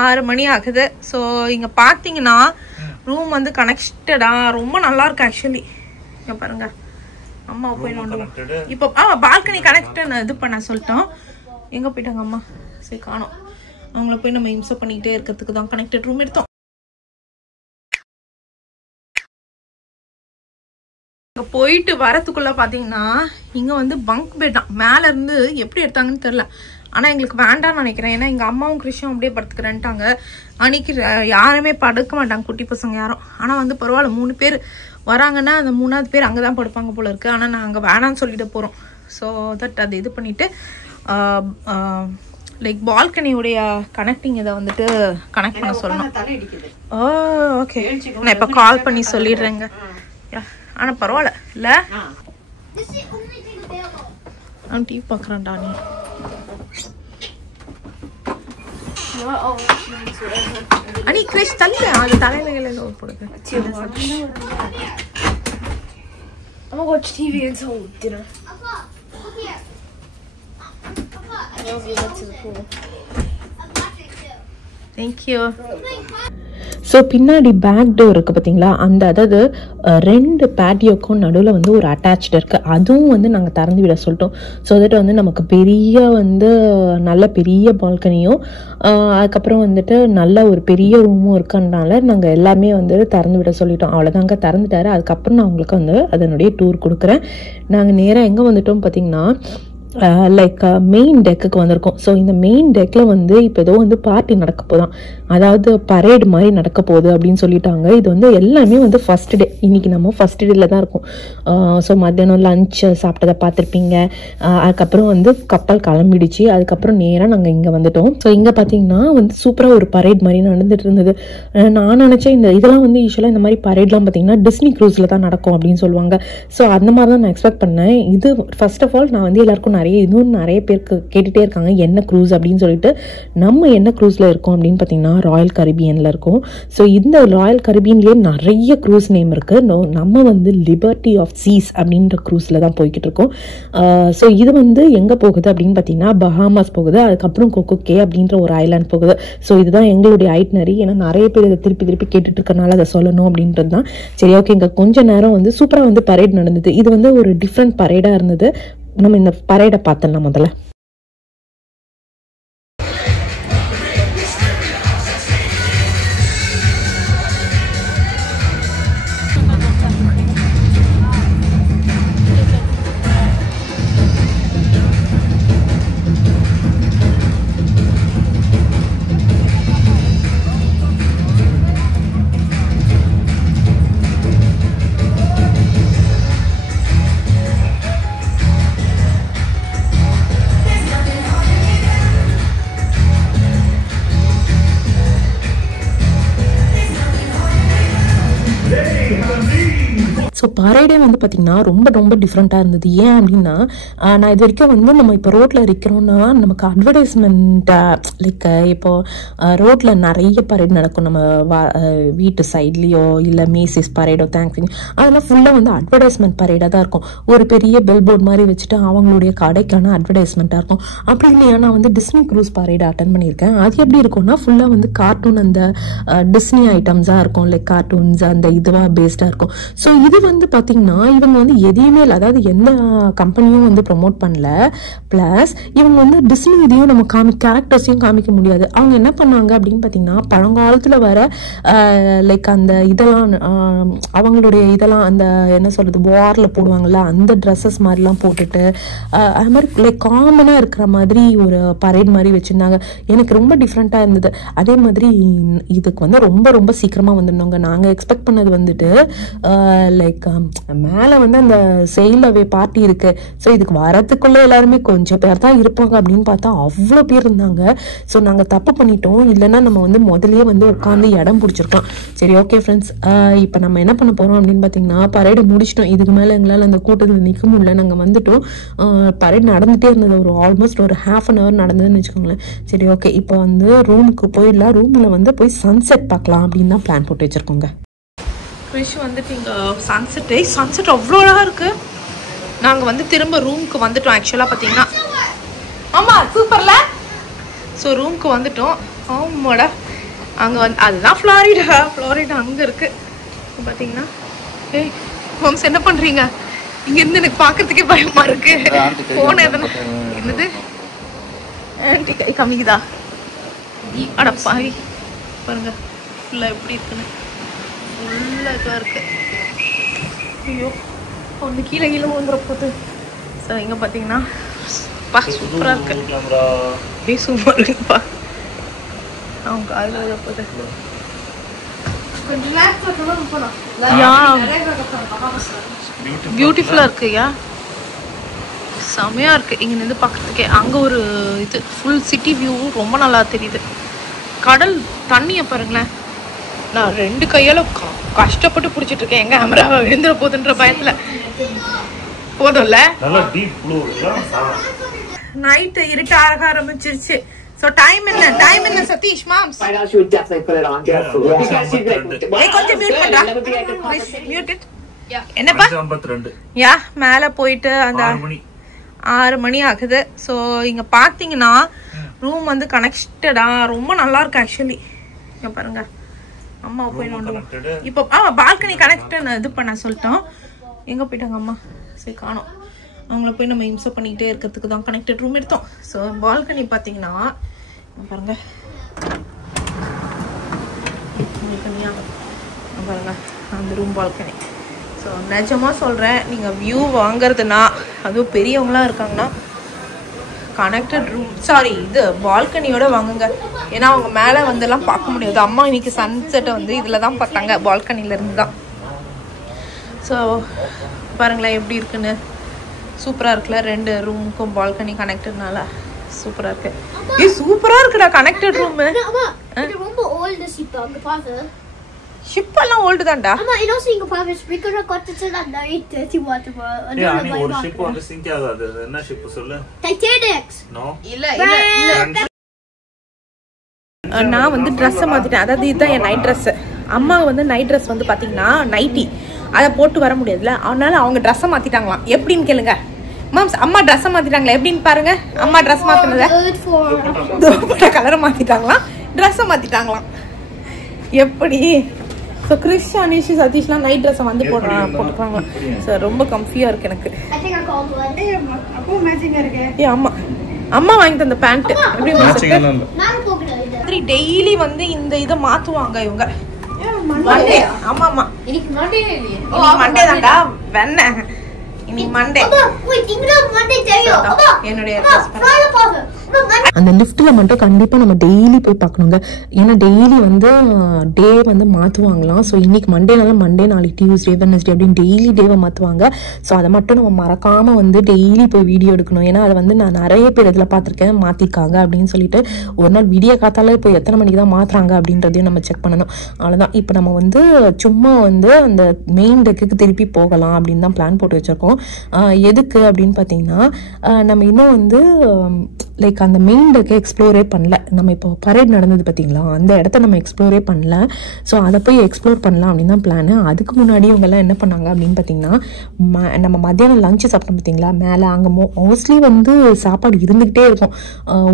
6 மணி ஆகுது. ஸோ இங்கே பார்த்தீங்கன்னா ரூம் வந்து கனெக்டடா ரொம்ப நல்லா இருக்கு ஆக்சுவலி. இங்கே பாருங்க அம்மா போய் நோண்டுவோம் இப்போ. பால்கனி கனெக்ட் இது பண்ண சொல்லிட்டோம். எங்கே போயிட்டாங்க அம்மா? சரி காணோம். அவங்கள போய் நம்ம இம்சை பண்ணிக்கிட்டே இருக்கிறதுக்கு தான் கனெக்டட் ரூம் எடுத்தோம். இங்கே போயிட்டு வரத்துக்குள்ள பார்த்தீங்கன்னா இங்கே வந்து பங்க் பெட் தான். மேலே இருந்து எப்படி எடுத்தாங்கன்னு தெரில. ஆனால் எங்களுக்கு வேண்டாம்னு நினைக்கிறேன். ஏன்னா எங்கள் அம்மாவும் கிருஷ்ணம் அப்படியே படுத்துக்கிறேன்ட்டாங்க. அன்னைக்கு யாருமே படுக்க மாட்டாங்க குட்டி பசங்க யாரும். ஆனால் வந்து பரவாயில்ல 3 பேர் வராங்கன்னா அந்த 3ஆவது பேர் அங்கே தான் படுப்பாங்க போல இருக்குது. ஆனால் நாங்கள் வேணான்னு சொல்லிட்டு போகிறோம். ஸோ தட் அது இது பண்ணிவிட்டு லைக் பால்கனியுடைய கனெக்டிங் இதை வந்துட்டு கனெக்ட் பண்ண சொல்லணும். ஓகே நான் இப்போ கால் பண்ணி சொல்லிடுறேங்க. ஆனால் பரவாயில்ல இல்லை நான் டிவி பார்க்குறேன்டா. நீ அனி கிரிஷ் தள்ளு அது தலையில போடுது. I'm gonna watch TV until dinner. I'll go to the pool. Thank you. So பின்னாடி பேக் டோர் இருக்குது பார்த்தீங்களா, அந்த அதாவது 2 பேட்டியோக்கும் நடுவில் வந்து ஒரு அட்டாச்டு இருக்குது. அதுவும் வந்து நாங்கள் திறந்து விட சொல்லிட்டோம். ஸோ தட் வந்து நமக்கு பெரிய வந்து நல்ல பெரிய பால்கனியும் அதுக்கப்புறம் வந்துட்டு நல்ல ஒரு பெரிய ரூமும் இருக்கனால நாங்கள் எல்லாமே வந்து திறந்து விட சொல்லிட்டோம். அவ்வளோதாங்க திறந்துட்டாரு. அதுக்கப்புறம் நான் உங்களுக்கு வந்து அதனுடைய டூர் கொடுக்குறேன். நாங்கள் நேராக எங்கே வந்துட்டோம் பார்த்தீங்கன்னா லைக் மெயின் டெக்குக்கு வந்திருக்கோம். ஸோ இந்த மெயின் டெக்கில் வந்து இப்போ ஏதோ வந்து பார்ட்டி நடக்க போதான், அதாவது பரேடு மாதிரி நடக்க போகுது அப்படின்னு சொல்லிட்டாங்க. இது வந்து எல்லாமே வந்து ஃபர்ஸ்ட் டே. இன்னைக்கு நம்ம ஃபர்ஸ்ட் டேல தான் இருக்கோம். ஸோ மத்தியானம் லஞ்ச் சாப்பிட்டதை பார்த்துருப்பீங்க. அதுக்கப்புறம் வந்து கப்பல் கிளம்பிடுச்சு. அதுக்கப்புறம் நேராக நாங்கள் இங்கே வந்துட்டோம். ஸோ இங்கே பார்த்தீங்கன்னா வந்து சூப்பராக ஒரு பரேட் மாதிரி நடந்துட்டு இருந்தது. நான் நினச்சேன் இதெல்லாம் வந்து யூஸ்வலாக இந்த மாதிரி பரேட்லாம் பார்த்தீங்கன்னா டிஸ்னி க்ரூஸில் தான் நடக்கும் அப்படின்னு சொல்லுவாங்க. ஸோ அந்த மாதிரி தான் நான் எக்ஸ்பெக்ட் பண்ணேன். இது ஃபர்ஸ்ட் ஆஃப் ஆல் நான் வந்து எல்லாருக்கும் இன்னும் நிறைய பேருக்கு கேட்டுகிட்டே இருக்காங்க என்ன க்ரூஸ் அப்படின்னு சொல்லிட்டு. நம்ம என்ன க்ரூஸில் இருக்கோம் அப்படின்னு பார்த்தீங்கன்னா ராயல் கரிபியனில் இருக்கோம். ஸோ இந்த ராயல் கரிபியன்லேயே நிறைய க்ரூஸ் நேம் இருக்குது. நம்ம வந்து லிபர்ட்டி ஆஃப் சீஸ் அப்படின்ற க்ரூஸில் தான் போய்கிட்டு இருக்கோம். ஸோ இது வந்து எங்கே போகுது அப்படின்னு பார்த்தீங்கன்னா பஹாமாஸ் போகுது. அதுக்கப்புறம் கொக்கோ கே அப்படின்ற ஒரு ஐலாண்ட் போகுது. ஸோ இதுதான் எங்களுடைய ஐட்னரி. ஏன்னா நிறைய பேர் இதை திருப்பி கேட்டுட்டு இருக்கனால அதை சொல்லணும் அப்படின்றது தான். சரி ஓகே. இங்கே கொஞ்ச நேரம் வந்து சூப்பராக வந்து பரேட் நடந்தது. இது வந்து ஒரு டிஃப்ரெண்ட் பரேடாக இருந்தது. நம்ம இந்த பரேடை பார்த்தலாம் முதல்ல. ஸோ பரேடே வந்து பார்த்திங்கன்னா ரொம்ப டிஃப்ரெண்ட்டாக இருந்தது. ஏன் அப்படின்னா நான் இது வரைக்கும் வந்து நம்ம இப்போ ரோட்டில் இருக்கிறோன்னா நமக்கு அட்வர்டைஸ்மெண்ட் லைக் இப்போது ரோட்டில் நிறைய பரேட் நடக்கும். நம்ம வீட்டு சைட்லேயோ இல்லை மேசிஸ் பரேடோ தேங்க்ஸ்கிவிங் அதெல்லாம் ஃபுல்லாக வந்து அட்வர்டைஸ்மெண்ட் பரேடாக தான் இருக்கும். ஒரு பெரிய பில் போர்ட் மாதிரி வச்சுட்டு அவங்களுடைய கடைக்கான அட்வர்டைஸ்மெண்ட்டாக இருக்கும். அப்படி இல்லையா நான் வந்து டிஸ்னி க்ரூஸ் பரேட் அட்டன் பண்ணியிருக்கேன். அது எப்படி இருக்கும்னா ஃபுல்லாக வந்து கார்ட்டூன் அந்த டிஸ்னி ஐட்டம்ஸாக இருக்கும். லைக் கார்ட்டூன்ஸ் அந்த இதுவாக பேஸ்டாக இருக்கும். ஸோ இது வந்து பார்த்தீங்கன்னா இவங்க வந்து எதையுமே இல்லை, அதாவது எந்த கம்பெனியும் வந்து ப்ரொமோட் பண்ணல. ப்ளஸ் இவங்க வந்து டிஸ்னி இதையும் நம்ம கேரக்டர்ஸையும் காமிக்க முடியாது. அவங்க என்ன பண்ணாங்க அப்படின்னு பார்த்தீங்கன்னா பழங்காலத்தில் வர லைக் அந்த இதெல்லாம் அவங்களுடைய இதெல்லாம் அந்த என்ன சொல்கிறது வாரில் போடுவாங்கள்ல அந்த ட்ரெஸ்ஸஸ் மாதிரிலாம் போட்டுட்டு அது மாதிரி லைக் காமனாக இருக்கிற மாதிரி ஒரு பரேட் மாதிரி வச்சுருந்தாங்க. எனக்கு ரொம்ப டிஃப்ரெண்ட்டாக இருந்தது. அதே மாதிரி இதுக்கு வந்து ரொம்ப சீக்கிரமாக வந்துருந்தாங்க. நாங்கள் எக்ஸ்பெக்ட் பண்ணது வந்துட்டு லைக் மேலே வந்து அந்த செயில் அவே பார்ட்டி இருக்கு. ஸோ இதுக்கு வரத்துக்குள்ள எல்லாருமே கொஞ்சம் பேர் தான் இருப்பாங்க அப்படின்னு பார்த்தா அவ்வளோ பேர் இருந்தாங்க. ஸோ நாங்கள் தப்பு பண்ணிட்டோம். இல்லைன்னா நம்ம வந்து முதலே வந்து உட்காந்து இடம் பிடிச்சிருக்கலாம். சரி ஓகே ஃப்ரெண்ட்ஸ், இப்போ நம்ம என்ன பண்ண போகிறோம் அப்படின்னு பார்த்தீங்கன்னா பரேடை முடிச்சிட்டோம். இதுக்கு மேலே எங்களால் அந்த கூட்டத்தில் நிற்க முடியல. நாங்கள் வந்துட்டோம். பரேட் நடந்துகிட்டே இருந்தது. ஒரு ஆல்மோஸ்ட் ஒரு ½ அன் ஹவர் நடந்ததுன்னு வச்சுக்கோங்களேன். சரி ஓகே, இப்போ வந்து ரூமுக்கு போயிடலாம். ரூமில் வந்து போய் சன்செட் பார்க்கலாம் அப்படின்னு தான் பிளான் போட்டு வச்சுருக்கோங்க. கிரிஷ் வந்துட்டு இங்கே சன்செட் அவ்வளோ அழகாக இருக்குது. நாங்கள் வந்து திரும்ப ரூமுக்கு வந்துட்டோம். ஆக்சுவலாக பார்த்தீங்கன்னா ஆமாம் சூப்பரில். ஸோ ரூமுக்கு வந்துட்டோம். ஆமாடா அங்கே வந்து அதுதான் ஃப்ளாரிடா அங்கே இருக்குது பார்த்தீங்கன்னா. ஏய் மாம்ஸ் என்ன பண்ணுறீங்க? இங்கேருந்து எனக்கு பார்க்கறதுக்கே பயமாக இருக்கு. ஃபோன் எதனா என்னது ஆன்டி கை கம்மிக்குதா? அட பாவி பாருங்க ஃபுல்லாக எப்படி இருக்குன்னு ஃபுல்லாக இதாக இருக்கு. ஐயோ ஒன்று கீழே வந்துட போகுது. ஸோ இங்கே பார்த்தீங்கன்னா பா சூப்பராக இருக்கு. ஏய் சூப்பராக இருக்குப்பா. அவங்க அதில் விட போகுது. பியூட்டிஃபுல்லா இருக்குயா, செமையா இருக்கு. இங்க இருந்து பக்கத்துக்கே அங்க ஒரு இது ஃபுல் சிட்டி வியூ ரொம்ப நல்லா தெரியுது. கடல் தண்ணிய பாருங்களேன். நான் 2 கையால கஷ்டப்பட்டு பிடிச்சிட்டு இருக்கேன். எங்க கேமராவை விழுந்துட போகுதுன்ற பயத்துல. போதும்ல நைட்டு இருட்ட ஆரம்பிச்சிருச்சு. So time என்ன சதீஷ் மாம்ஸ்? I know she would definitely put it on. Because she's like, hey, கொஞ்சம் மியூட் பண்றா. Mute it. என்னப்பா? 52. யா மேல போயிட்டு அந்த 6 மணி ஆகுது. சோ இங்க பாத்தீங்கன்னா ரூம் வந்து கனெக்டடா ரொம்ப நல்லா இருக்கு ஆக்சுவலி. இங்க பாருங்க அம்மா போய் நோண்டுவோம். இப்போ பால்கனி கனெக்ட் இது பண்ண சொல்லிட்டோம். எங்க போயிட்டாங்க அம்மா? சரி காணோம். அவங்கள போய் நம்ம இம்சை பண்ணிக்கிட்டே இருக்கிறதுக்கு தான் கனெக்டட் ரூம் எடுத்தோம். ஸோ பால்கனி பார்த்தீங்கன்னா பாருங்க பாருங்க அந்த ரூம் பால்கனி. ஸோ நிஜமாக சொல்கிறேன், நீங்கள் வியூ வாங்குறதுனா அதுவும் பெரியவங்களாம் இருக்காங்கன்னா கனெக்டட் ரூம் இது பால்கனியோட வாங்குங்க. ஏன்னா அவங்க மேலே வந்துலாம் பார்க்க முடியாது. அம்மா இன்னைக்கு சன்செட்டை வந்து இதில் தான் பார்த்தாங்க, பால்கனிலேருந்து தான். ஸோ பாருங்களேன் எப்படி இருக்குன்னு. சூப்பரா இருக்குல்ல? 2 ரூமுக்கும் பால்கனி கனெக்டட்னால சூப்பரா இருக்கு. ஏய் சூப்பரா இருக்குடா கனெக்டட் ரூம். இது ரொம்ப ஓல்ட் ஷிப் அங்க பாரு. ஷிப் எல்லாம் ஓல்ட் தான்டா. ஆமா இன்னொரு இங்க பாரு ஸ்பீக்கர் கொட்டிச்சு தான் நைட் 30 வாட் வா. அது ஒரு ஷிப் வந்து சிங்க் ஆகாது. என்ன ஷிப் சொல்லு? டைட்டானிக். நோ இல்ல நான் வந்து ட்ரெஸ்ஸை மாத்திட்டேன். அதாவது இதுதான் என் நைட் ட்ரெஸ். அம்மா வந்து நைட் ட்ரெஸ் வந்து பாத்தீங்கன்னா நைட்டி அதை போட்டு வர முடியாதுல்ல, அதனால அவங்க ட்ரெஸ்ஸை மாத்திட்டாங்களாம். எப்படின்னு கேளுங்க மாம்ஸ். அம்மா ட்ரெஸ்ஸை மாத்திட்டாங்களா எப்படின்னு பாருங்க. அம்மா ட்ரெஸ் மாத்தினத கலரை மாத்திட்டாங்களாம், ட்ரெஸ்ஸை மாத்திட்டாங்களாம். எப்படி? ஸோ கிறிஷ் அனிஷ் சதீஷ்லாம் நைட் ட்ரெஸ்ஸை வந்து போட்டுருக்காங்க. ஸோ ரொம்ப கம்ஃபியாக இருக்கு எனக்கு. ஏ அம்மா அம்மா வாங்கி தந்த பேண்ட் எப்படி டெய்லி வந்து இந்த இதை மாத்துவாங்க இவங்க. மண்டே ஆமா ஆமா இன்னைக்கு மண்டே இல்லையே. இன்னைக்கு மண்டே தான்டா வெண்ண. இன்னைக்கு மண்டே. என்னுடைய அந்த லிஃப்ட்ல மட்டும் கண்டிப்பா நம்ம டெய்லி போய் பார்க்கணுங்க. ஏன்னா டெய்லி வந்து டே வந்து மாத்துவாங்களாம். ஸோ இன்னைக்கு மண்டேனால மண்டே, நாளைக்கு டியூஸ்டே, வெட்னஸ்டே அப்படின்னு டெய்லி டேவை மாத்துவாங்க. ஸோ அதை மட்டும் நம்ம மறக்காம வந்து டெய்லி போய் வீடியோ எடுக்கணும். ஏன்னா அதை வந்து நான் நிறைய பேர் இதில் பார்த்துருக்கேன் மாத்திருக்காங்க அப்படின்னு சொல்லிட்டு. ஒரு நாள் வீடியோ காத்தால இப்போ எத்தனை மணிக்கு தான் மாத்துறாங்க அப்படின்றதையும் நம்ம செக் பண்ணணும். அவ்வளோதான். இப்போ நம்ம வந்து சும்மா வந்து அந்த மெயின் டெக்குக்கு திருப்பி போகலாம் அப்படின்னு தான் பிளான் போட்டு வச்சிருக்கோம். எதுக்கு அப்படின்னு பார்த்தீங்கன்னா நம்ம இன்னும் வந்து லைக் அந்த மெயின் டெக்கை எக்ஸ்ப்ளோரே பண்ணல. நம்ம இப்போ பரேட் நடந்தது பார்த்தீங்களா, அந்த இடத்த நம்ம எக்ஸ்ப்ளோரே பண்ணல. ஸோ அதை போய் எக்ஸ்ப்ளோர் பண்ணலாம் அப்படின்னு தான் பிளானு. அதுக்கு முன்னாடி இவங்கெல்லாம் என்ன பண்ணாங்க அப்படின்னு பார்த்தீங்கன்னா நம்ம மத்தியானம் லஞ்சு சாப்பிட்டோம் பார்த்தீங்களா மேலே, அங்கே மோஸ்ட்லி வந்து சாப்பாடு இருந்துக்கிட்டே இருக்கும்.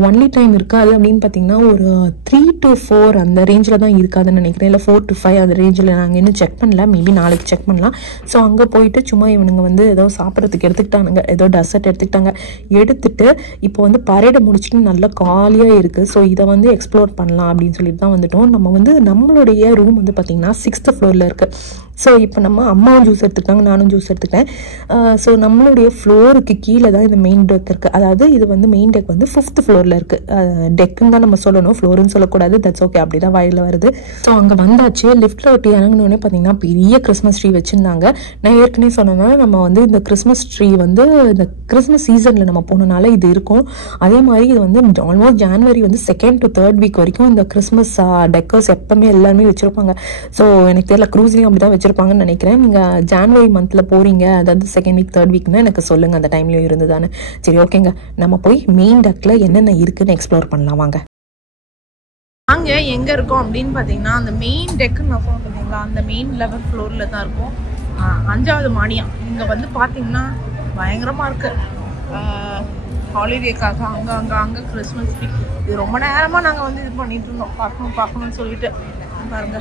ஒன்லி டைம் இருக்காது அப்படின்னு பார்த்தீங்கன்னா ஒரு 3 to 4 அந்த ரேஞ்சில் தான் இருக்காதுன்னு நினைக்கிறேன். இல்லை 4 to 5 அந்த ரேஞ்சில். நாங்கள் இன்னும் செக் பண்ணல, மேபி நாளைக்கு செக் பண்ணலாம். ஸோ அங்கே போயிட்டு சும்மா இவனுங்க வந்து ஏதோ சாப்பிட்றதுக்கு எடுத்துக்கிட்டானுங்க, ஏதோ டெசர்ட் எடுத்துக்கிட்டாங்க. எடுத்துட்டு இப்போ வந்து பரேடை முடிச்சுட்டு நல்லா காலியாக இருக்குது. ஸோ இதை வந்து எக்ஸ்ப்ளோர் பண்ணலாம் அப்படின்னு சொல்லிட்டு தான் வந்துட்டோம். நம்ம வந்து நம்மளுடைய ரூம் வந்து பார்த்தீங்கன்னா 6th ஃப்ளோரில் இருக்குது. ஸோ இப்போ நம்ம அம்மாவும் ஜூஸ் எடுத்துக்கிட்டாங்க, நானும் ஜூஸ் எடுத்துக்கிட்டேன். ஸோ நம்மளுடைய ஃப்ளோருக்கு கீழே தான் இந்த மெயின் டெக் இருக்குது. அதாவது இது வந்து மெயின் டெக் வந்து 5th ஃப்ளோரில் இருக்குது. டெக்குன்னு தான் நம்ம சொல்லணும், ஃப்ளோருன்னு சொல்லக்கூடாது. தட்ஸ் ஓகே, அப்படி தான் வாயில் வருது. ஸோ அங்கே வந்தாச்சு. லிஃப்ட்டில் ஒட்டி இறங்கினோடனே பார்த்தீங்கன்னா பெரிய கிறிஸ்மஸ் ட்ரீ வச்சுருந்தாங்க. நான் ஏற்கனவே சொன்னேன்னா நம்ம வந்து இந்த கிறிஸ்மஸ் ட்ரீ வந்து இந்த கிறிஸ்மஸ் சீசனில் நம்ம போனனால இது இருக்கும். அதே மாதிரி இது வந்து ஆல்மோஸ்ட் ஜான்வரி வந்து 2nd to 3rd வீக் வரைக்கும் இந்த கிறிஸ்மஸ் டெக்கர்ஸ் எப்பவுமே எல்லாருமே வச்சிருப்பாங்க. ஸோ எனக்கு தெரியல, க்ரூஸ்லையும் அப்படி தான் வச்சிருப்பாங்கன்னு நினைக்கிறேன். நீங்கள் ஜான்வரி மந்த்தில் போறீங்க, அதாவது 2nd week 3rd வீக்னா எனக்கு சொல்லுங்க அந்த டைம்லயும் இருந்ததானே. சரி ஓகேங்க, நம்ம போய் மெயின் டெக்கில் என்னென்ன இருக்குன்னு எக்ஸ்ப்ளோர் பண்ணலாம் வாங்க. நாங்க எங்க இருக்கோம் அப்படின்னு பாத்தீங்கன்னா அந்த மெயின் டெக்குன்னு நான் சொன்னேன் பார்த்தீங்களா, அந்த மெயின் லெவல் ஃப்ளோர்ல தான் இருக்கும். 5வது மாடியா. இங்க வந்து பாத்தீங்கன்னா பயங்கரமா இருக்கு. ஹாலிடேக்காக அங்கே கிறிஸ்மஸ் ட்ரீ. இது ரொம்ப நேரமாக நாங்கள் வந்து இது பண்ணிட்டு இருந்தோம், பார்க்கணும்னு சொல்லிட்டு. பாருங்க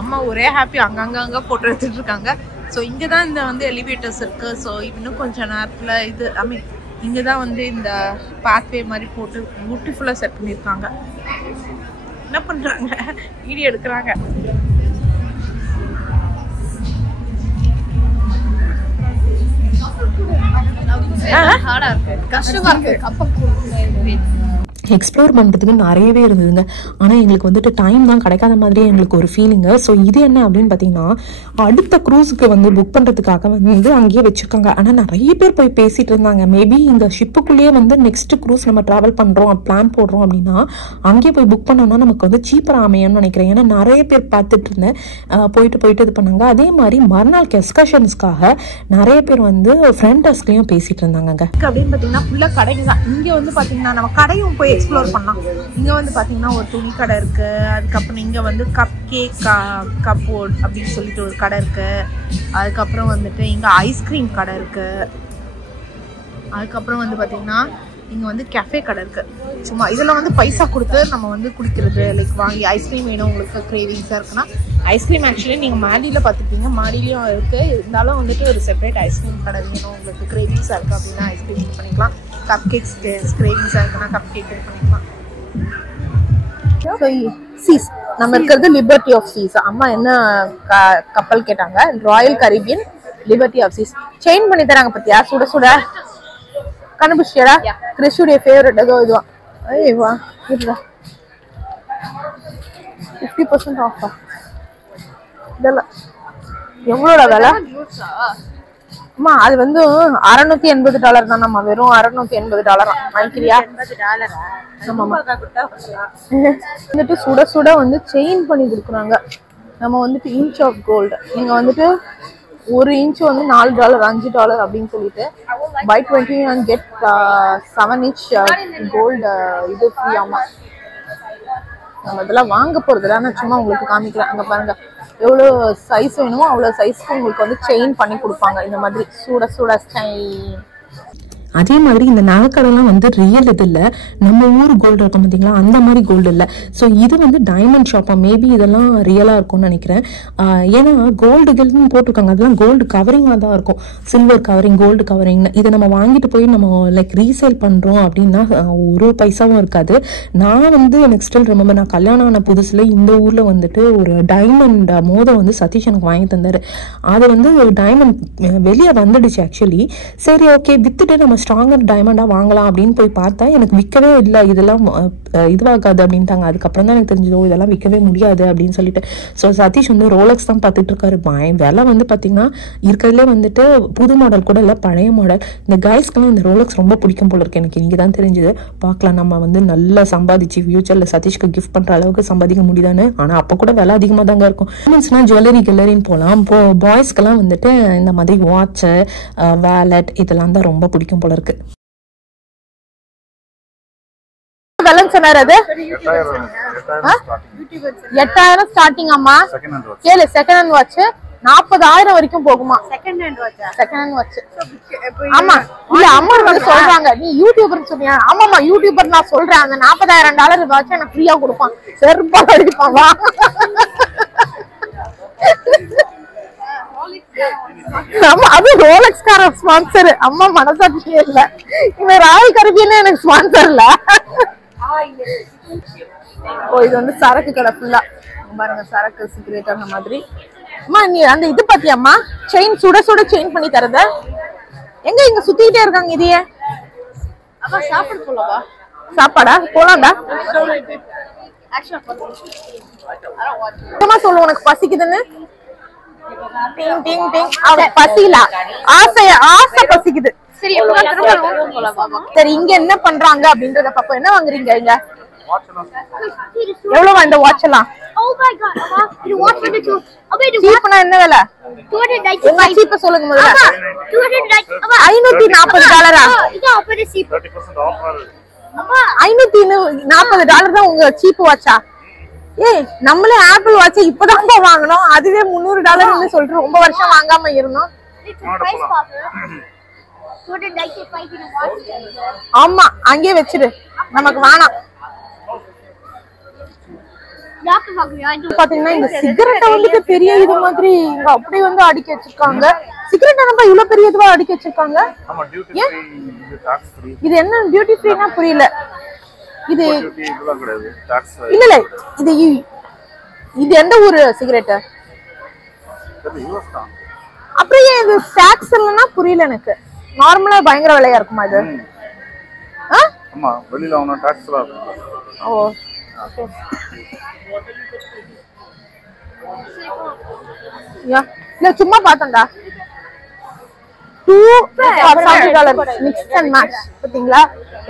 அம்மா ஒரே ஹாப்பி, அங்கே ஃபோட்டோ எடுத்துகிட்டு இருக்காங்க. ஸோ இங்கே தான் இந்த வந்து எலிவேட்டர்ஸ் இருக்குது. ஸோ இன்னும் கொஞ்சம் நேரத்தில் இது இங்கே தான் வந்து இந்த பாத்வே மாதிரி போட்டு பியூட்டிஃபுல்லாக செட் பண்ணியிருக்காங்க. என்ன பண்ணுறாங்க, வீடியோ எடுக்கிறாங்க. எக்ஸ்ப்ளோர் பண்ணுறதுக்கு நிறையவே இருந்ததுங்க. ஆனால் எங்களுக்கு வந்துட்டு டைம் தான் கிடைக்காத மாதிரியே எங்களுக்கு ஒரு ஃபீலிங்கு. ஸோ இது என்ன அப்படின்னு பார்த்தீங்கன்னா, அடுத்த க்ரூஸுக்கு வந்து புக் பண்ணுறதுக்காக வந்து அங்கேயே வச்சுருக்காங்க. ஆனால் நிறைய பேர் போய் பேசிகிட்டு இருந்தாங்க, மேபி இந்த ஷிப்புக்குள்ளேயே வந்து நெக்ஸ்ட் க்ரூஸ் நம்ம ட்ராவல் பண்ணுறோம், பிளான் போடுறோம் அப்படின்னா அங்கேயே போய் புக் பண்ணோம்னா நமக்கு வந்து சீப்பராக அமையும்னு நினைக்கிறேன். ஏன்னா நிறைய பேர் பார்த்துட்டு இருந்தேன், போயிட்டு இது பண்ணாங்க. அதே மாதிரி மறுநாள் எக்ஸ்கர்ஷன்ஸ்க்காக நிறைய பேர் வந்து ஃப்ரெண்ட் டெஸ்க்லேயும் பேசிகிட்டு இருந்தாங்க. அப்படின்னு பார்த்தீங்கன்னா ஃபுல்லாக கடைங்க தான். இங்கே வந்து பார்த்தீங்கன்னா நம்ம கடையும் போய் எக்ஸ்ப்ளோர் பண்ணலாம். இங்கே வந்து பார்த்தீங்கன்னா ஒரு துணி கடை இருக்குது. அதுக்கப்புறம் இங்கே வந்து கப் கேக் கப்போர்ட் அப்படின்னு சொல்லிட்டு ஒரு கடை இருக்குது. அதுக்கப்புறம் வந்துட்டு இங்கே ஐஸ்கிரீம் கடை இருக்குது. அதுக்கப்புறம் வந்து பார்த்தீங்கன்னா இங்கே வந்து கஃபே கடை இருக்குது. சும்மா இதில் வந்து பைசா கொடுத்து நம்ம வந்து குடிக்கிறது, லைக் வாங்கி ஐஸ்கிரீம் வேணும் உங்களுக்கு கிரேவிங்ஸாக இருக்குன்னா ஐஸ்கிரீம் ஆக்சுவலி நீங்கள் மாடியில் பார்த்துருப்பீங்க, மாடிலையும் இருக்குது. இருந்தாலும் வந்துட்டு ஒரு செப்பரேட் ஐஸ்கிரீம் கடை வேணும் உங்களுக்கு கிரேவிங்ஸாக இருக்குது அப்படின்னா ஐஸ்கிரீம் யூஸ் பண்ணிக்கலாம். கப் கேக்ஸ் கிரேவிங்ஸாக இருக்குன்னா கப் கேக் யூஸ் பண்ணிக்கலாம். ஸோ சீஸ் நம்ம இருக்கிறது லிபர்ட்டி ஆஃப் சீஸ். அம்மா என்ன கப்பல் கேட்டாங்க, Royal Caribbean liberty of seas. Chain பண்ணி தராங்க பத்தியா, சுட சுட. கண்டுபிடிச்சியா கிறிஷுடைய ஃபேவரட் ஏதோ இதுவான். ஐயவா இதுதான் 50% ஆஃபா. இதெல்லாம் எவ்வளோட விலை அம்மா? அது வந்து $680 தான் நம்ம, வெறும் $680 வாங்கிக்கிறியா? வந்துட்டு சுட சுட வந்து செயின் பண்ணி கொடுக்குறாங்க. நம்ம வந்துட்டு இன்ச் ஆஃப் கோல்டு, நீங்க வந்துட்டு ஒரு இன்ச் வந்து $4 $5 அப்படின்னு சொல்லிட்டு buy 20 and get 7 inch gold இது ஃப்ரீ. ஆமா நம்ம இதெல்லாம் வாங்க போறது இல்லை, ஆனால் சும்மா உங்களுக்கு காமிக்கலாம். அங்கே பாருங்க எவ்வளோ சைஸ் வேணுமோ அவ்வளோ சைஸ்க்கு உங்களுக்கு வந்து செயின் பண்ணி கொடுப்பாங்க. இந்த மாதிரி சுட சுட செயின். அதே மாதிரி இந்த நகைக்கடைலாம் வந்து ரியல் இது இல்லை, நம்ம ஊர் கோல்டு இருக்கும் பார்த்தீங்களா, அந்த மாதிரி கோல்டு இல்லை. ஸோ இது வந்து டைமண்ட் ஷாப்பாக, மேபி இதெல்லாம் ரியலாக இருக்கும்னு நினைக்கிறேன். ஏன்னா கோல்டு கில்டுன்னு போட்டிருக்காங்க, அதெல்லாம் கோல்டு கவரிங்காக தான் இருக்கும், சில்வர் கவரிங் கோல்டு கவரிங்னு. இதை நம்ம வாங்கிட்டு போய் நம்ம லைக் ரீசேல் பண்ணுறோம் அப்படின்னா ஒரு பைசாவும் இருக்காது. நான் வந்து எனக்கு ஸ்டில் ரிமெம்பர், நான் கல்யாணம் ஆன புதுசில் இந்த ஊரில் வந்துட்டு ஒரு டைமண்ட் மோதிரம் வந்து சதீஷ் எனக்கு வாங்கி தந்தார். அது வந்து ஒரு டைமண்ட் வெளியே வந்துடுச்சு ஆக்சுவலி. சரி ஓகே வித்துட்டு நம்ம ஸ்ட்ராங்கர் டைமண்டாக வாங்கலாம் அப்படின்னு போய் பார்த்தா எனக்கு விற்கவே இல்லை, இதெல்லாம் இதுவாகாது அப்படின்ட்டாங்க. அதுக்கப்புறம் தான் எனக்கு தெரிஞ்சதோ இதெல்லாம் விற்கவே முடியாது அப்படின்னு சொல்லிட்டு. ஸோ சதீஷ் வந்து ரோலக்ஸ் தான் பார்த்துட்டு இருக்காரு. விலை வந்து பார்த்தீங்கன்னா இருக்கிறதுலே வந்துட்டு புது மாடல் கூட இல்லை, பழைய மாடல். இந்த கைஸ்க்கெல்லாம் இந்த ரோலக்ஸ் ரொம்ப பிடிக்கும் போல இருக்கு, எனக்கு இன்னைக்கு தான் தெரிஞ்சது. பார்க்கலாம் நம்ம வந்து நல்லா சம்பாதிச்சு ஃபியூச்சரில் சதீஷ்க்கு கிஃப்ட் பண்ணுற அளவுக்கு சம்பாதிக்க முடியுதானு. ஆனால் அப்போ கூட விலை அதிகமாக தாங்க இருக்கும். மீன்ஸ்னா ஜுவல்லரி கில்லரின்னு போகலாம். இப்போ பாய்ஸ்க்கெல்லாம் வந்துட்டு இந்த மாதிரி வாட்சு வேலட் இதெல்லாம் தான் ரொம்ப பிடிக்கும் போல இருக்கு. சொன்னாரு 8,000 ஸ்டார்டிங். அம்மா கேளு, செகண்ட் ஹேண்ட் வாட்ச் 40,000 வரைக்கும் போகுமா? Second hand watch. ஆமா இல்ல அம்மா வந்து சொல்றாங்க, நீ யூடியூபர் சொன்னியா? ஆமாமா யூடியூபர் நான் சொல்றேன். அந்த $40,000 வாட்ச் எனக்கு ஃப்ரீயா கொடுப்பான், செருப்பா அடிப்பான். வா ஆமா அது ரோலக்ஸ் கார ஸ்பான்சர். அம்மா மனசாட்சியே இல்ல, இந்த ராயல் கரீபியன் எனக்கு ஸ்பான்சர் இல்ல. ஓ இது வந்து சரக்கு கடை ஃபுல்லா பாருங்க, சரக்கு சிகரெட் அந்த மாதிரி. அம்மா நீ அந்த இது பாத்தியாம்மா, செயின் சுட சுட செயின் பண்ணி தரத எங்க இங்க சுத்திட்டே இருக்காங்க. இதையே சாப்பாடு போலவா? சாப்பாடா போலாம்டா. சொல்லு உனக்கு பசிக்குதுன்னு. பசில ஆசை பசிக்குது. சரி இங்க என்ன பண்றாங்க அப்படின்றத பாப்போம். என்ன வாங்குறீங்க இங்க? எவ்வளவு இந்த வாட்ச் எல்லாம்? சீப்னா என்ன விலை? சீப்ப சொல்லுங்க முதல்ல. $540. $540 தான் உங்க சீப் வாட்சா? ஏய் நம்மளே ஆப்பிள் வாட்ச இப்பதான் வாங்கணும், அதுவே $300 சொல்றோம். ரொம்ப வருஷம் வாங்காம இருந்தோம். ஆமா அங்கேயே வச்சிரு, நமக்கு வேணாம். பாத்தீங்கன்னா இந்த சிகரெட்டை வந்துட்டு பெரிய இது மாதிரி இங்க அப்படி வந்து அடுக்கி வச்சிருக்காங்க. சிகரெட் நம்ம இவ்வளவு பெரிய இதுவா அடுக்கி வச்சிருக்காங்க. இது என்ன டியூட்டி ஃப்ரீனா புரியல. இது இல்ல இல்ல இது இது எந்த ஊரு சிகரெட்? அப்புறம் ஏன் இது டாக்ஸ் இல்லைன்னா புரியல எனக்கு. நார்மலா பயங்கர விலையா இருக்குமா இது? ஆமா வெளியில அவன டாக்ஸ் எல்லாம் இருக்கு. ஓ ஓகே. யா இல்ல சும்மா பார்த்தேன்டா. $2 மிக்ஸ் அண்ட் மேட்ச். பாத்தீங்களா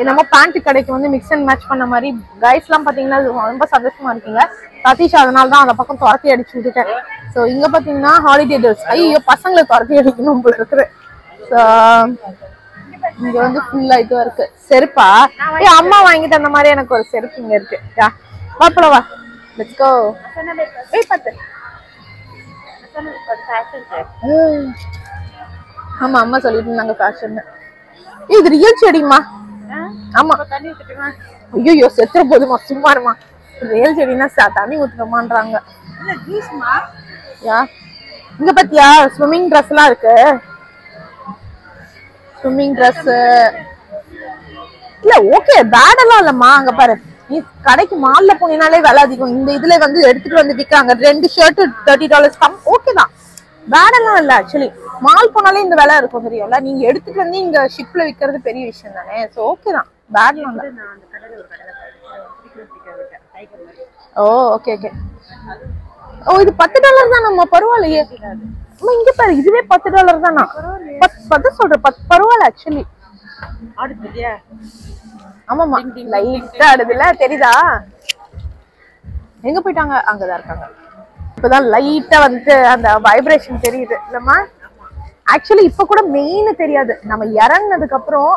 என்னமோ பேண்ட் கடைக்கு வந்து மிக்ஸ் அண்ட் மேட்ச் பண்ண மாதிரி. கைஸ் எல்லாம் பாத்தீங்கன்னா ரொம்ப சந்தோஷமா இருக்கீங்க. சதீஷ் அதனால தான் அந்த பக்கம் துரத்தி அடிச்சு விட்டுட்டேன். ஸோ இங்க பாத்தீங்கன்னா ஹாலிடே டேஸ். ஐயோ பசங்களை துரத்தி அடிக்கணும் போல இருக்குது. ஸோ இங்க வந்து ஃபுல்லா இதுவா இருக்கு. செருப்பா? அம்மா வாங்கிட்டு அந்த மாதிரி எனக்கு ஒரு செருப்பு இங்க இருக்கு. யா வா போல வா. Let's go. ஏய் பாத்து. ஆமா அம்மா சொல்லிட்டு இருந்தாங்க ஃபேஷன். இது ரியல் செடிமா? ஆமா. ஐயோ செத்துற போதுமா, சும்மா இருமா. ரியல் செடினா தண்ணி ஊத்துறமான்றாங்க. யா இங்க பாத்தியா ஸ்விம்மிங் ட்ரெஸ் எல்லாம் இருக்கு. ஸ்விம்மிங் ட்ரெஸ் இல்ல ஓகே பேட் எல்லாம் இல்லம்மா. அங்க பாரு நீ கடைக்கு மால்ல போனீனாலே விலை அதிகம். இந்த இதுல வந்து எடுத்துட்டு வந்து விற்காங்க. 2 ஷர்ட் $30 கம். ஓகே தான், பேட் எல்லாம் இல்ல. ஆக்சுவலி மால் போனாலே இந்த விலை இருக்கும் தெரியும்ல. நீங்க எடுத்துட்டு வந்து இங்க ஷிப்ல விற்கிறது பெரிய விஷயம் தானே. ஸோ ஓகே தான், பேட்லாம் இல்ல. ஓ ஓகே ஓகே. ஓ இது $10 தான் நம்ம. பரவாயில்லையே. அம்மா இங்க பாரு இதுவே $10 தானா? 10 சொல்றேன். பரவாயில்ல ஆக்சுவலி. ஆமாமா லைட்டா ஆடுதுல தெரியுதா? எங்க போயிட்டாங்க? அங்கதான் இருக்காங்க. இப்பதான் லைட்டா வந்து அந்த வைப்ரேஷன் தெரியுது இல்லம்மா? ஆக்சுவலி இப்ப கூட மெயின் தெரியாது. நம்ம இறங்கினதுக்கு அப்புறம்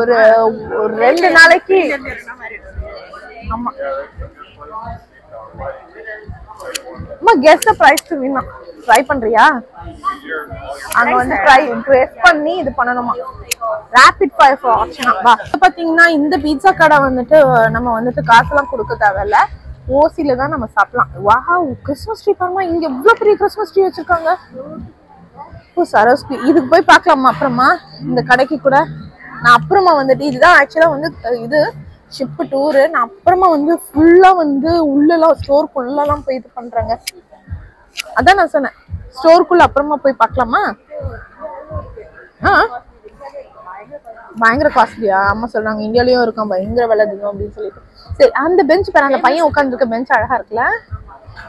ஒரு 2 நாளைக்கு. ஆமா அம்மா guess the price to win. Try பண்றியா? அங்க வந்து ட்ரை கெஸ் பண்ணி இது பண்ணணுமா? ரேபிட் ஃபயர் ஃபார் ஆப்ஷனா வா. பாத்தீங்கன்னா இந்த பீட்சா கடை வந்துட்டு நம்ம வந்துட்டு காசெல்லாம் கொடுக்க தேவையில்ல. ஓசில தான் நம்ம சாப்பிடலாம். வாவ் கிறிஸ்மஸ் ட்ரீ பாருமா. இங்க எவ்வளவு பெரிய கிறிஸ்மஸ் ட்ரீ வச்சிருக்காங்க. ஓ சரோஸ்கி இதுக்கு போய் பார்க்கலாமா அப்புறமா? இந்த கடைக்கு கூட நான் அப்புறமா வந்துட்டு இதுதான் ஆக்சுவலா வந்து இது ஷிப் டூரு. நான் அப்புறமா வந்து ஃபுல்லா வந்து உள்ளெல்லாம் ஸ்டோருக்குள்ளெல்லாம் போய் இது பண்றாங்க. அதான் நான் சொன்னேன் ஸ்டோருக்குள்ள அப்புறமா போய் பார்க்கலாமா? பயங்கர காஸ்ட்லியா? அம்மா சொல்றாங்க இந்தியாலயும் இருக்கான் பயங்கர விலை அதிகம் அப்படின்னு சொல்லிட்டு. சரி அந்த பெஞ்ச் பாரு, அந்த பையன் உட்காந்துருக்க பெஞ்ச் அழகா இருக்குல்ல.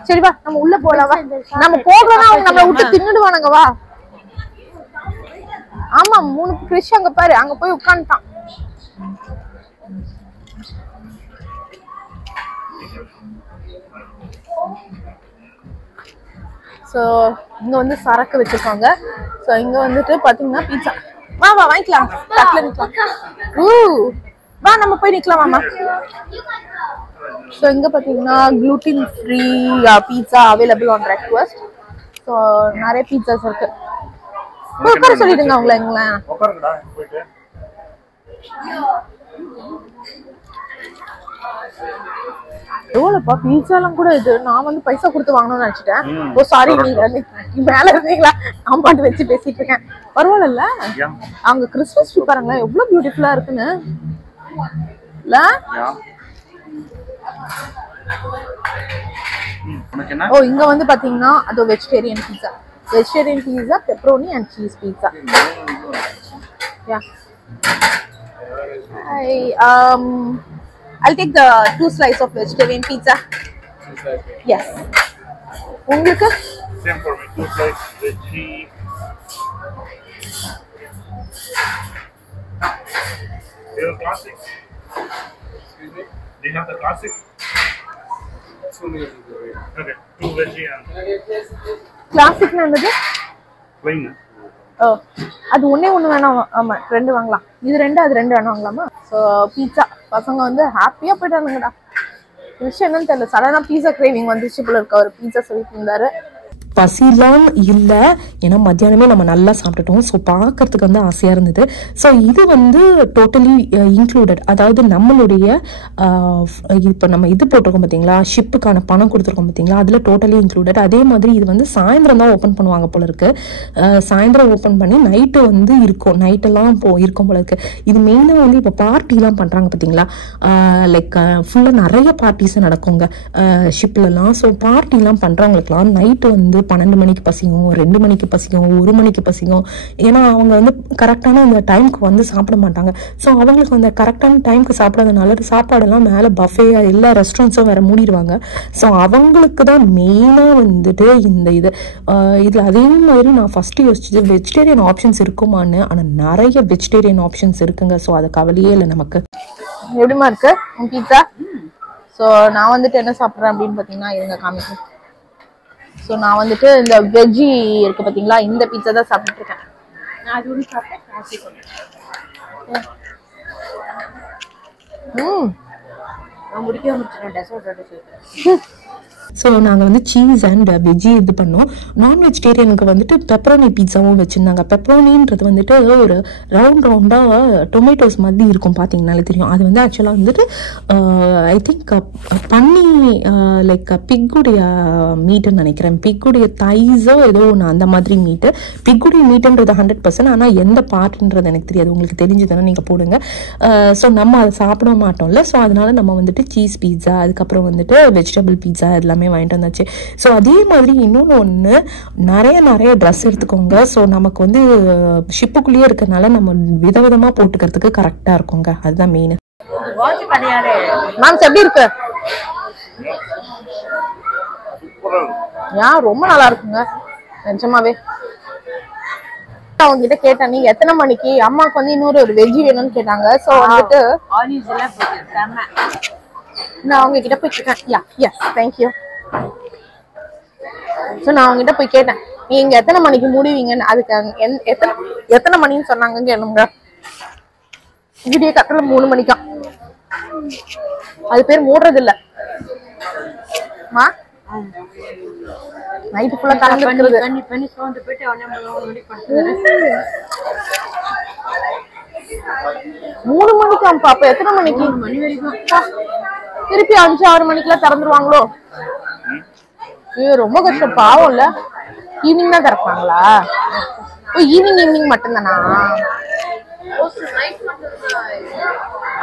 சரி வா நம்ம உள்ள போலாம். வா நம்ம போகலாம். அவங்க நம்மள விட்டு தின்னுடுவானுங்க. வா. ஆமா 3 கிறிஷ் அங்க பாரு அங்க போய் உட்காந்துட்டான். ஸோ இங்க வந்து சரக்கு வச்சிருக்காங்க. ஸோ இங்க வந்துட்டு பாத்தீங்கன்னா பீட்சா. வா வா வாங்கிக்கலாம். தட்டுல நிக்கலாம். வா நம்ம போய் நிக்கலாம் வாமா. ஸோ இங்க பாத்தீங்கன்னா gluten free pizza available on request. So நிறைய பீட்சாஸ் இருக்கு. உட்கார சொல்லிடுங்க அவங்கள. எங்கள உட்காருங்கடா போயிட்டு. எவ்வளோப்பா பீட்சாலாம் கூட இது. நான் வந்து பைசா கொடுத்து வாங்கணும்னு நினைச்சிட்டேன். ஓ சாரி நீங்க மேல இருந்தீங்களா? நான் பாட்டு வச்சு பேசிட்டு இருக்கேன். பரவாயில்ல. அவங்க கிறிஸ்மஸ் ட்ரீ பாருங்களேன் எவ்வளவு பியூட்டிஃபுல்லா இருக்குன்னு இல்ல? ஓ இங்க வந்து பாத்தீங்கன்னா அது vegetarian pizza. Vegetarian pizza pepperoni and cheese pizza. Yeah I'll take the 2 slices of vegetarian pizza. Yes. உங்களுக்கு? Same for me. 2 slices veggie. Do you have classic? Excuse me? Do you have the classic? Okay. 2 veggie and classic na என்னது? plain. ஓ அது ஒண்ணே வேணாம். ஆமா 2 வாங்கலாம். இது 2 அது 2 வேணாம் வாங்கலாமா? ஸோ பீட்சா பசங்க வந்து ஹாப்பியா போயிட்டானுங்கடா. விஷயம் என்னன்னு தெரியல. சடனா பீட்சா கிரேவிங் வந்துச்சு போல இருக்கு. அவர் பீட்சா சொல்லிட்டு இருந்தாரு. பசிலாம் இல்லை, ஏன்னா மத்தியானமே நம்ம நல்லா சாப்பிட்டுட்டோம். ஸோ பார்க்கறதுக்கு வந்து ஆசையாக இருந்தது. ஸோ இது வந்து டோட்டலி இன்க்ளூடட், அதாவது நம்மளுடைய இப்போ நம்ம இது போட்டிருக்கோம் பார்த்தீங்களா, ஷிப்புக்கான பணம் கொடுத்துருக்கோம் பார்த்தீங்களா, அதில் டோட்டலி இன்க்ளூடட். அதே மாதிரி இது வந்து சாயந்தரம் தான் ஓப்பன் பண்ணுவாங்க போல இருக்கு. சாயந்தரம் ஓப்பன் பண்ணி நைட்டு வந்து இருக்கும், நைட்டெல்லாம் இருக்கும் போல இருக்கு. இது மெயினாக வந்து இப்போ பார்ட்டிலாம் பண்ணுறாங்க பார்த்தீங்களா, லைக் ஃபுல்லாக நிறைய பார்ட்டிஸ் நடக்குங்க ஷிப்லலாம். ஸோ பார்ட்டிலாம் பண்ணுறவங்களுக்குலாம் நைட்டு வந்து 12 மணிக்கு பசிக்கும், 2 மணிக்கு பசிக்கும், 1 மணிக்கு பசிக்கும். ஏன்னா அவங்க வந்து கரெக்டான அந்த டைமுக்கு வந்து சாப்பிட மாட்டாங்க. ஸோ அவங்களுக்கு அந்த கரெக்டான டைமுக்கு சாப்பிடாதனால சாப்பாடெல்லாம் மேலே பஃபே எல்லா ரெஸ்டாரண்ட்ஸும் வேற மூடிடுவாங்க. ஸோ அவங்களுக்கு தான் மெயினாக வந்துட்டு இந்த இதில் அதே மாதிரி நான் ஃபஸ்ட்டு யோசிச்சது வெஜிடேரியன் ஆப்ஷன்ஸ் இருக்குமான்னு. ஆனால் நிறைய வெஜிடேரியன் ஆப்ஷன்ஸ் இருக்குங்க. ஸோ அது கவலையே இல்லை நமக்கு. எப்படிமா இருக்கு பீட்சா? ஸோ நான் வந்துட்டு என்ன சாப்பிட்றேன் அப்படின்னு பார்த்தீங்கன்னா, இருங்க காமிக்கிறேன். ஸோ நான் வந்துட்டு இந்த வெஜ்ஜி இருக்கு பார்த்தீங்களா, இந்த பீட்சா தான் சாப்பிட்டுட்டு இருக்கேன். நான் அது ஒன்று சாப்பிட்டேன். நான் முடிக்க முடிச்சிடறேன் டெசர்ட். ஸோ நாங்கள் வந்து சீஸ் அண்ட் வெஜ்ஜி இது பண்ணோம். நான் வெஜிடேரியனுக்கு வந்துட்டு பெப்பரோனி பீட்சாவும் வச்சுருந்தாங்க. பெப்பரோனின்றது வந்துட்டு ஒரு ரவுண்டாக டொமேட்டோஸ் மாதிரி இருக்கும், பார்த்தீங்கனாலே தெரியும். அது வந்து ஆக்சுவலாக வந்துட்டு ஐ திங்க் பன்னி லைக் பிக்குடைய மீட்டுன்னு நினைக்கிறேன், பிக்குடைய தைஸோ ஏதோ ஒன்று அந்த மாதிரி மீட்டு. பிக்குடைய மீட்டுன்றது 100%, ஆனால் எந்த பார்ட்ன்றது எனக்கு தெரியாது. உங்களுக்கு தெரிஞ்சதுன்னா நீங்கள் போடுங்க. ஸோ நம்ம அதை சாப்பிட மாட்டோம்ல, ஸோ அதனால நம்ம வந்துட்டு சீஸ் பீட்சா, அதுக்கப்புறம் வந்துட்டு வெஜிடபிள் பீட்சா எல்லாமே வாங்கிட்டு வந்தாச்சு. ஸோ அதே மாதிரி இன்னொன்று நிறைய ட்ரெஸ் எடுத்துக்கோங்க. ஸோ நமக்கு வந்து ஷிப்புக்குள்ளேயே இருக்கிறதுனால நம்ம விதவிதமாக போட்டுக்கிறதுக்கு கரெக்டாக இருக்குங்க. அதுதான் மெயின். மேம் எப்படி இருக்கு? ரொம்ப நல்லா இருக்குங்க நிஜமாவே. அவங்க கிட்ட கேட்டேன், நீங்க எத்தனை மணிக்கு, அம்மாக்கு வந்து இன்னொரு ஒரு வெஜ்ஜி வேணும்னு கேட்டாங்க. ஸோ வந்துட்டு நான் அவங்க கிட்ட போய் கேட்டேன். தேங்க்யூ. ஸோ நான் அவங்க கிட்ட போய் கேட்டேன், நீங்க எத்தனை மணிக்கு முடிவீங்கன்னு. அதுக்கு எத்தனை மணின்னு சொன்னாங்க கேளுங்க. விடிய கட்டல 3 மணிக்கா. அது பேர் மூடுறது இல்ல மா, நைட்டு ஃபுல்லா கலந்துக்கிறது. 3 மணிக்கு பாப்பா, எத்தனை மணிக்கு? திருப்பி 5-6 மணிக்கெல்லாம் திறந்துருவாங்களோ? ரொம்ப கஷ்டம், பாவம் இல்ல. ஈவினிங் தான் திறப்பாங்களா? ஈவினிங் மட்டும்தானா?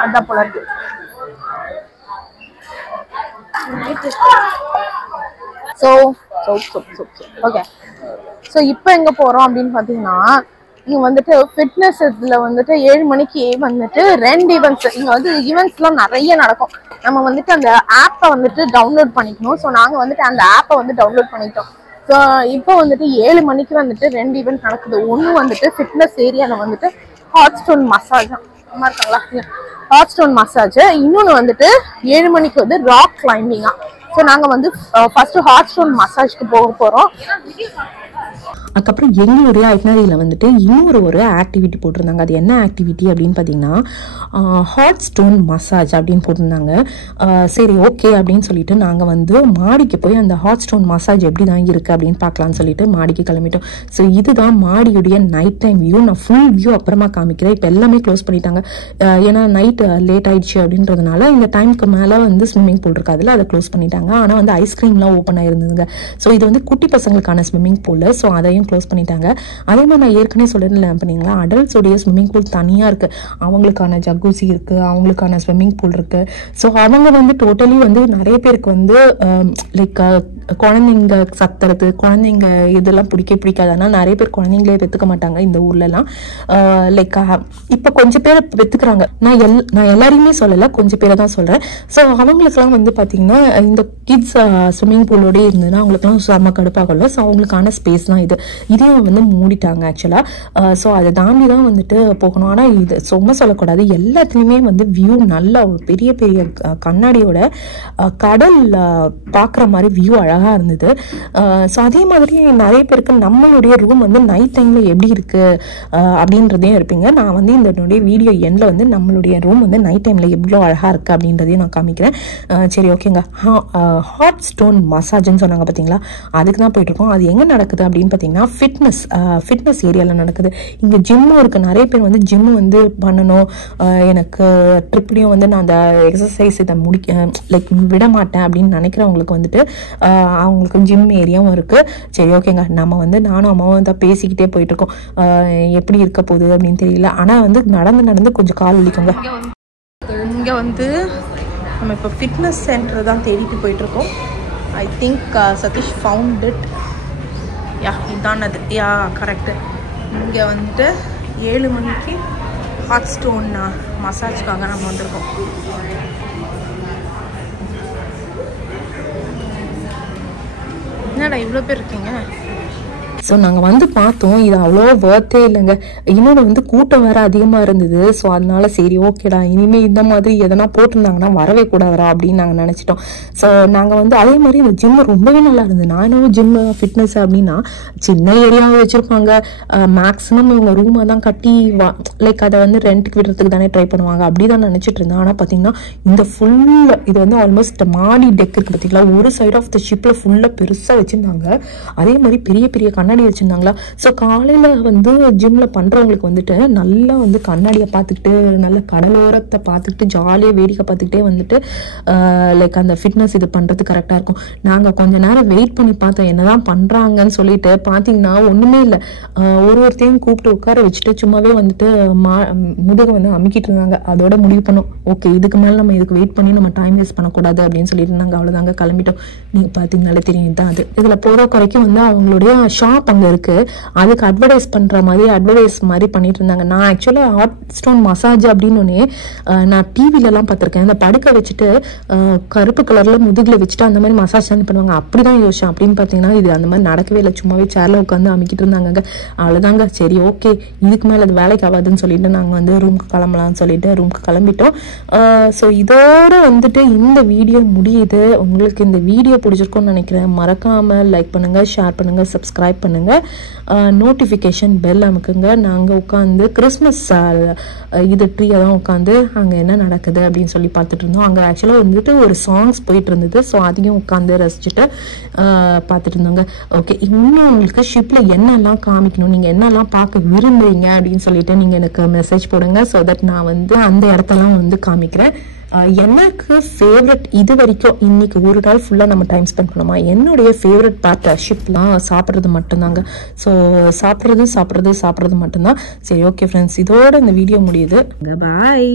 அதான் போல இருக்கு. ஓகே. ஸோ இப்போ எங்க போறோம் அப்படின்னு பாத்தீங்கன்னா, இங்க வந்துட்டு ஃபிட்னஸ் இதுல வந்துட்டு 7 மணிக்கு வந்துட்டு 2 ஈவெண்ட்ஸ். இங்க வந்து ஈவெண்ட்ஸ்லாம் நிறைய நடக்கும். நம்ம வந்துட்டு அந்த ஆப்பை வந்துட்டு டவுன்லோட் பண்ணிக்கணும். ஸோ நாங்க வந்துட்டு அந்த ஆப்பை வந்து டவுன்லோட் பண்ணிட்டோம். ஸோ இப்போ வந்துட்டு 7 மணிக்கு வந்துட்டு 2 ஈவெண்ட் நடக்குது. ஒன்று வந்துட்டு ஃபிட்னஸ் ஏரியாவில் வந்துட்டு ஹாட் ஸ்டோன் மசாஜ், இருக்காங்களா, ஹாட் ஸ்டோன் மசாஜ். இன்னொன்று வந்துட்டு 7 மணிக்கு வந்து ராக் கிளைம்பிங்கா. ஸோ நாங்கள் வந்து ஃபர்ஸ்ட் ஹாட் ஸ்டோன் மசாஜ்க்கு போக போகிறோம். அதுக்கப்புறம் எங்களுடைய ஐட்னரியில் வந்துட்டு இன்னொரு ஆக்டிவிட்டி போட்டிருந்தாங்க. அது என்ன ஆக்டிவிட்டி அப்படின்னு பார்த்தீங்கன்னா, ஹாட் ஸ்டோன் மசாஜ் அப்படின்னு போட்டிருந்தாங்க. சரி ஓகே அப்படின்னு சொல்லிட்டு நாங்கள் வந்து மாடிக்கு போய் அந்த ஹாட் ஸ்டோன் மசாஜ் எப்படி தான் இருக்குது அப்படின்னு பார்க்கலான்னு சொல்லிட்டு மாடிக்கு கிளம்பிட்டோம். ஸோ இதுதான் மாடியுடைய நைட் டைம் வியூ. நான் ஃபுல் வியூ அப்புறமா காமிக்கிறேன். இப்போ எல்லாமே க்ளோஸ் பண்ணிட்டாங்க, ஏன்னா நைட் லேட் ஆயிடுச்சு அப்படின்றதுனால. இந்த டைமுக்கு மேலே வந்து ஸ்விம்மிங் பூல் இருக்காதுல, அதை க்ளோஸ் பண்ணிட்டாங்க. ஆனால் வந்து ஐஸ்கிரீம்லாம் ஓப்பன் ஆயிருந்ததுங்க. ஸோ இது வந்து குட்டி பசங்களுக்கான ஸ்விம்மிங் பூல். ஸோ அதையும் க்ளோஸ் பண்ணிட்டாங்க. அதே மாதிரி நான் ஏற்கனவே சொல்லிருந்தேன் பண்ணீங்களா, அடல்ட்ஸோடைய ஸ்விம்மிங் பூல் தனியாக இருக்குது. அவங்களுக்கான ஜக்கூசி இருக்குது, அவங்களுக்கான ஸ்விம்மிங் பூல் இருக்குது. ஸோ அவங்க வந்து டோட்டலி வந்து நிறைய பேருக்கு வந்து லைக் குழந்தைங்க சத்துறது, குழந்தைங்க இதெல்லாம் பிடிக்காது. ஆனால் நிறைய பேர் குழந்தைங்களே பெற்றுக்க மாட்டாங்க இந்த ஊர்லலாம். லைக் இப்போ கொஞ்சம் பேர் பெற்றுக்கிறாங்க. நான் எல்லாரையுமே சொல்லலை, கொஞ்சம் பேரை தான் சொல்கிறேன். ஸோ அவங்களுக்குலாம் வந்து பார்த்தீங்கன்னா இந்த கிட்ஸ் ஸ்விம்மிங் பூலோடய இருந்ததுன்னா அவங்களுக்குலாம் செம்ம கடுப்பாகல. ஸோ அவங்களுக்கான ஸ்பேஸ் தான் இது. இதையும் வந்து மூடிட்டாங்க ஆக்சுவலாக. ஸோ அதை தாண்டி தான் வந்துட்டு போகணும். ஆனால் இது சும்மா சொல்லக்கூடாது, எல்லாத்துலேயுமே வந்து வியூ நல்ல பெரிய பெரிய கண்ணாடியோட கடல் பார்க்குற மாதிரி வியூ அழகாக அழகாக இருந்தது. ஸோ அதே மாதிரி நிறைய பேருக்கு நம்மளுடைய ரூம் வந்து நைட் டைமில் எப்படி இருக்குது அப்படின்றதையும் இருப்பீங்க. நான் வந்து இதனுடைய வீடியோ எண்டில் வந்து நம்மளுடைய ரூம் வந்து நைட் டைமில் எவ்வளோ அழகாக இருக்குது அப்படின்றதையும் நான் காமிக்கிறேன். சரி ஓகேங்க. ஹாட் ஸ்டோன் மசாஜ்ன்னு சொன்னாங்க பார்த்தீங்களா, அதுக்கு தான் போயிட்டுருக்கோம். அது எங்கே நடக்குது அப்படின்னு பார்த்தீங்கன்னா ஃபிட்னஸ் ஏரியாவில் நடக்குது. இங்கே ஜிம்மும் இருக்குது. நிறைய பேர் வந்து ஜிம்மு வந்து பண்ணணும், எனக்கு ட்ரிப்லேயும் வந்து நான் அந்த எக்ஸசைஸ் இதை லைக் விட மாட்டேன் அப்படின்னு நினைக்கிறவங்களுக்கு வந்துட்டு அவங்களுக்கு ஜிம் ஏரியாவும் இருக்குது. சரி ஓகேங்க. நம்ம வந்து நானும் அம்மாவும் தான் பேசிக்கிட்டே போயிட்டுருக்கோம். எப்படி இருக்க போகுது அப்படின்னு தெரியல. ஆனால் வந்து நடந்து கொஞ்சம் கால் வலிக்குங்க. இங்கே வந்து நம்ம இப்போ ஃபிட்னஸ் சென்டர் தான் தேடிட்டு போயிட்டுருக்கோம். I think Sathish found it. Yeah இதுதான் அது. Yeah correct. இங்கே வந்துட்டு 7 மணிக்கு ஹாட் ஸ்டோன் மசாஜ்க்காக நம்ம வந்திருக்கோம். என்னடா இவ்வளோ பேர் இருக்கீங்க? ஸோ நாங்கள் வந்து பார்த்தோம், இது அவ்வளோ ஒர்த்தே இல்லைங்க. இன்னொன்று வந்து கூட்டம் வேறு அதிகமாக இருந்தது. ஸோ அதனால சரி ஓகேடா, இனிமேல் இந்த மாதிரி எதனா போட்டிருந்தாங்கன்னா வரவே கூடாதா அப்படின்னு நாங்கள் நினச்சிட்டோம். ஸோ நாங்கள் வந்து அதே மாதிரி இந்த ஜிம்மு ரொம்பவே நல்லா இருந்தது. நான் என்ன ஜிம்மு ஃபிட்னஸ் அப்படின்னா சின்ன ஏரியாவை வச்சுருப்பாங்க, மேக்ஸிமம் இவங்க ரூமை தான் கட்டி லைக் அதை வந்து ரெண்ட்டுக்கு விடுறதுக்கு தானே ட்ரை பண்ணுவாங்க, அப்படி தான் நினச்சிட்டு இருந்தேன். ஆனால் பார்த்தீங்கன்னா இந்த இது வந்து ஆல்மோஸ்ட் மாடி டெக் இருக்குது பார்த்தீங்களா, ஒரு சைட் ஆஃப் த ஷிப்பில் ஃபுல்லாக பெருசாக வச்சுருந்தாங்க. அதே மாதிரி பெரிய பெரிய கண்ணாடி வச்சிருந்தாங்களா. ஸோ காலையில வந்து ஜிம்ல பண்றவங்களுக்கு வந்துட்டு நல்லா வந்து கண்ணாடியை பார்த்துக்கிட்டு நல்ல கடலோரத்தை பார்த்துக்கிட்டு ஜாலியாக வேடிக்கை பார்த்துக்கிட்டே வந்துட்டு லைக் அந்த ஃபிட்னஸ் இது பண்றது கரெக்டா இருக்கும். நாங்க கொஞ்ச நேரம் வெயிட் பண்ணி பார்த்தோம் என்னதான் பண்றாங்கன்னு சொல்லிட்டு. பார்த்தீங்கன்னா ஒண்ணுமே இல்லை, ஒருத்தையும் கூப்பிட்டு உட்கார வச்சுட்டு சும்மாவே வந்துட்டு முதுகை வந்து அமுக்கிட்டு இருந்தாங்க. அதோட முடிவு பண்ணோம், ஓகே இதுக்கு மேலே நம்ம இதுக்கு வெயிட் பண்ணி நம்ம டைம் வேஸ்ட் பண்ணக்கூடாது அப்படின்னு சொல்லிட்டு நாங்கள் அவ்வளோதாங்க கிளம்பிட்டோம். நீங்க பார்த்தீங்கனாலே தெரியும் தான் அது. இதுல போற குறைக்கும் வந்து அவங்களுடைய ஷாப் அங்கே இருக்கு, அதுக்கு அட்வர்டைஸ் பண்ற மாதிரி பண்ணிட்டு இருந்தாங்க. நான் ஆக்சுவலா ஹாட் ஸ்டோன் மசாஜ் அப்படின்னு நான் டிவிலலாம் பார்த்துருக்கேன். இந்த படுக்கை வச்சுட்டு கருப்பு கலர்ல முதுகுல வச்சுட்டு அந்த மாதிரி மசாஜ் தான் பண்ணுவாங்க, அப்படிதான் யோசிச்சேன். அப்படின்னு பார்த்தீங்கன்னா இது அந்த மாதிரி நடக்கவே இல்லை, சும்மாவே சேர்ல உட்காந்து அமைக்கிட்டு இருந்தாங்க. அவ்வளோதாங்க. சரி ஓகே இதுக்கு மேலே அது வேலைக்கு ஆகாதுன்னு சொல்லிட்டு நாங்கள் வந்து ரூமுக்கு கிளம்பலாம்னு சொல்லிட்டு ரூமுக்கு கிளம்பிட்டோம். ஸோ இதோட வந்துட்டு இந்த வீடியோ முடியுது. உங்களுக்கு இந்த வீடியோ பிடிச்சிருக்கும்னு நினைக்கிறேன். மறக்காம லைக் பண்ணுங்க, ஷேர் பண்ணுங்க, சப்ஸ்கிரைப் பண்ணுங்க, நோட்டிஃபிகேஷன் பெல் அமுக்குங்க. நாங்கள் உட்காந்து கிறிஸ்மஸ் இது ட்ரீயை தான் உட்காந்து அங்கே என்ன நடக்குது அப்படின்னு சொல்லி பார்த்துட்டு இருந்தோம். அங்கே ஆக்சுவலாக வந்துட்டு ஒரு சாங்ஸ் போயிட்டு இருந்தது. ஸோ அதையும் உட்காந்து ரசிச்சுட்டு பார்த்துட்டு இருந்தோங்க. ஓகே இன்னும் உங்களுக்கு ஷிப்பில் என்னெல்லாம் காமிக்கணும், நீங்கள் என்னெல்லாம் பார்க்க விரும்புறீங்க அப்படின்னு சொல்லிட்டு நீங்கள் எனக்கு மெசேஜ் போடுங்க. ஸோ தட் நான் வந்து அந்த இடத்தெல்லாம் வந்து காமிக்கிறேன். எனக்கு ஃபேவரட் இது வரைக்கும் இன்னைக்கு ஒரு நாள் ஃபுல்லாக நம்ம டைம் ஸ்பெண்ட் பண்ணுமா, என்னுடைய ஃபேவரட் பார்ட் ஷிப்லாம் சாப்பிட்றது மட்டும்தாங்க. ஸோ சாப்பிட்றது மட்டும்தான். சரி ஓகே ஃப்ரெண்ட்ஸ், இதோட இந்த வீடியோ முடியுது. பாய்.